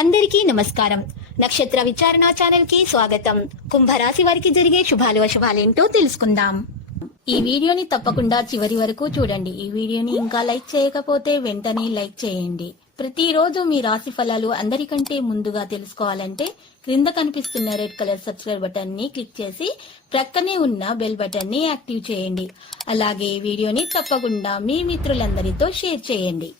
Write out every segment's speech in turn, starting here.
అందరికీ నమస్కారం. నక్షత్ర విచారణ ఛానల్ కి స్వాగతం. కుంభరాశి వారికి జరిగే శుభాలు అశుభాలేంటో తెలుసుకుందాం. ఈ వీడియోని తప్పకుండా చివరి వరకు చూడండి. ఈ వీడియోని ఇంకా లైక్ చేయకపోతే వెంటనే లైక్ చేయండి. ప్రతిరోజు మీ రాశి ఫలాలు అందరికంటే ముందుగా తెలుసుకోవాలంటే క్రింద కనిపిస్తున్న రెడ్ కలర్ సబ్స్క్రైబ్ బటన్ ని క్లిక్ చేసి ప్రక్కనే ఉన్న బెల్ బటన్ ని యాక్టివ్ చేయండి. అలాగే ఈ వీడియోని తప్పకుండా మీ మిత్రులందరితో షేర్ చేయండి.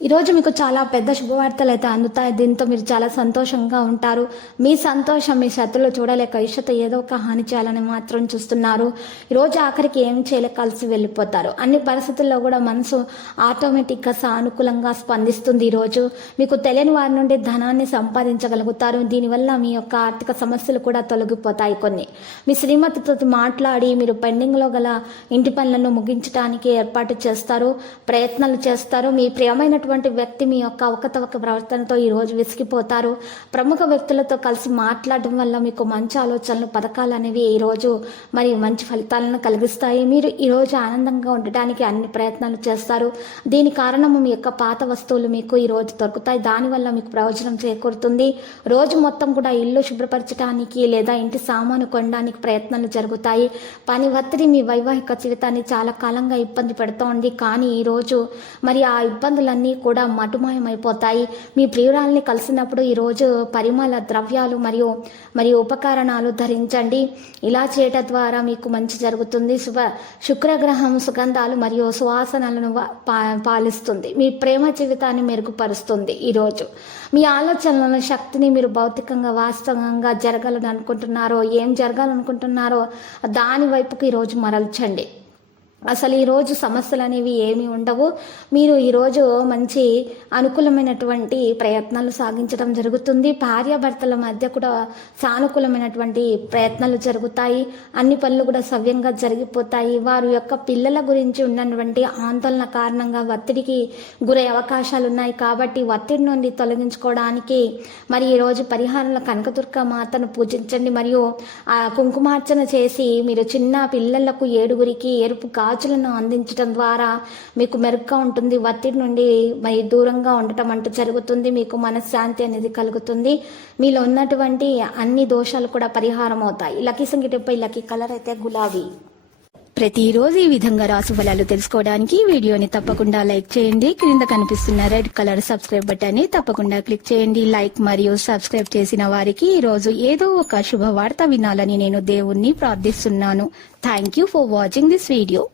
ఈరోజు మీకు చాలా పెద్ద శుభవార్తలు అయితే అందుతాయి. దీంతో మీరు చాలా సంతోషంగా ఉంటారు. మీ సంతోషం మీ శత్రులు చూడలేక ఇష్టత ఏదో ఒక హాని చేయాలని మాత్రం చూస్తున్నారు. ఈరోజు ఆఖరికి ఏం చేయలేక కలిసి వెళ్ళిపోతారు. అన్ని పరిస్థితుల్లో కూడా మనసు ఆటోమేటిక్గా సానుకూలంగా స్పందిస్తుంది. ఈరోజు మీకు తెలియని వారి నుండి ధనాన్ని సంపాదించగలుగుతారు. దీనివల్ల మీ యొక్క ఆర్థిక సమస్యలు కూడా తొలగిపోతాయి. కొన్ని మీ శ్రీమతితో మాట్లాడి మీరు పెండింగ్లో గల ఇంటి పనులను ముగించడానికి ఏర్పాటు చేస్తారు, ప్రయత్నాలు చేస్తారు. మీ ప్రియమైనటువంటి వ్యక్తి మీ యొక్క అవకతవక ప్రవర్తనతో ఈ రోజు విసిగిపోతారు. ప్రముఖ వ్యక్తులతో కలిసి మాట్లాడడం వల్ల మీకు మంచి ఆలోచనలు, పథకాలు అనేవి ఈ రోజు మరి మంచి ఫలితాలను కలిగిస్తాయి. మీరు ఈ రోజు ఆనందంగా ఉండటానికి అన్ని ప్రయత్నాలు చేస్తారు. దీని కారణము మీ యొక్క పాత వస్తువులు మీకు ఈ రోజు దొరుకుతాయి. దానివల్ల మీకు ప్రయోజనం చేకూరుతుంది. రోజు మొత్తం కూడా ఇల్లు శుభ్రపరచడానికి లేదా ఇంటి సామాను కొనడానికి ప్రయత్నాలు జరుగుతాయి. పని ఒత్తిడి మీ వైవాహిక జీవితాన్ని చాలా కాలంగా ఇబ్బంది పెడుతోంది. కానీ ఈ రోజు మరి ఆ ఇబ్బందులన్నీ కూడా మటుమాయమైపోతాయి. మీ ప్రియురాల్ని కలిసినప్పుడు ఈరోజు పరిమళ ద్రవ్యాలు మరియు ఉపకరణాలు ధరించండి. ఇలా చేయటం ద్వారా మీకు మంచి జరుగుతుంది. శుక్రగ్రహం సుగంధాలు మరియు సువాసనలను పాలిస్తుంది. మీ ప్రేమ జీవితాన్ని మెరుగుపరుస్తుంది. ఈరోజు మీ ఆలోచనల శక్తిని మీరు భౌతికంగా వాస్తవంగా ఏం జరగాలనుకుంటున్నారో దాని వైపుకి ఈరోజు మరల్చండి. అసలు ఈరోజు సమస్యలు అనేవి ఏమీ ఉండవు. మీరు ఈరోజు మంచి అనుకూలమైనటువంటి ప్రయత్నాలు సాగించడం జరుగుతుంది. భార్యాభర్తల మధ్య కూడా సానుకూలమైనటువంటి ప్రయత్నాలు జరుగుతాయి. అన్ని పనులు కూడా సవ్యంగా జరిగిపోతాయి. వారి యొక్క పిల్లల గురించి ఉన్నటువంటి ఆందోళన కారణంగా ఒత్తిడికి గురై అవకాశాలు ఉన్నాయి. కాబట్టి ఒత్తిడి నుండి తొలగించుకోవడానికి మరి ఈరోజు పరిహారంలో కనకదుర్గ మాతను పూజించండి. మరియు ఆ కుంకుమార్చన చేసి మీరు చిన్న పిల్లలకు 7 ఎరుపు గాజులను అందించడం ద్వారా మీకు మెరుగ్గా ఉంటుంది. ఒత్తిడి నుండి మరి దూరంగా ఉండటం అంటూ జరుగుతుంది. మీకు మనశ్శాంతి అనేది కలుగుతుంది. మీలో ఉన్నటువంటి అన్ని దోషాలు కూడా పరిహారం అవుతాయి. లక్కీ సంఖ్య లక్కీ కలర్ అయితే గులాబీ. ప్రతిరోజు ఈ విధంగా రాశి ఫలాలు తెలుసుకోవడానికి వీడియోని తప్పకుండా లైక్ చేయండి. క్రింద కనిపిస్తున్న రెడ్ కలర్ సబ్స్క్రైబ్ బటన్ ని తప్పకుండా క్లిక్ చేయండి. లైక్ మరియు సబ్స్క్రైబ్ చేసిన వారికి ఈ రోజు ఏదో ఒక శుభవార్త వినాలని నేను దేవుణ్ణి ప్రార్థిస్తున్నాను. Thank you for watching this video.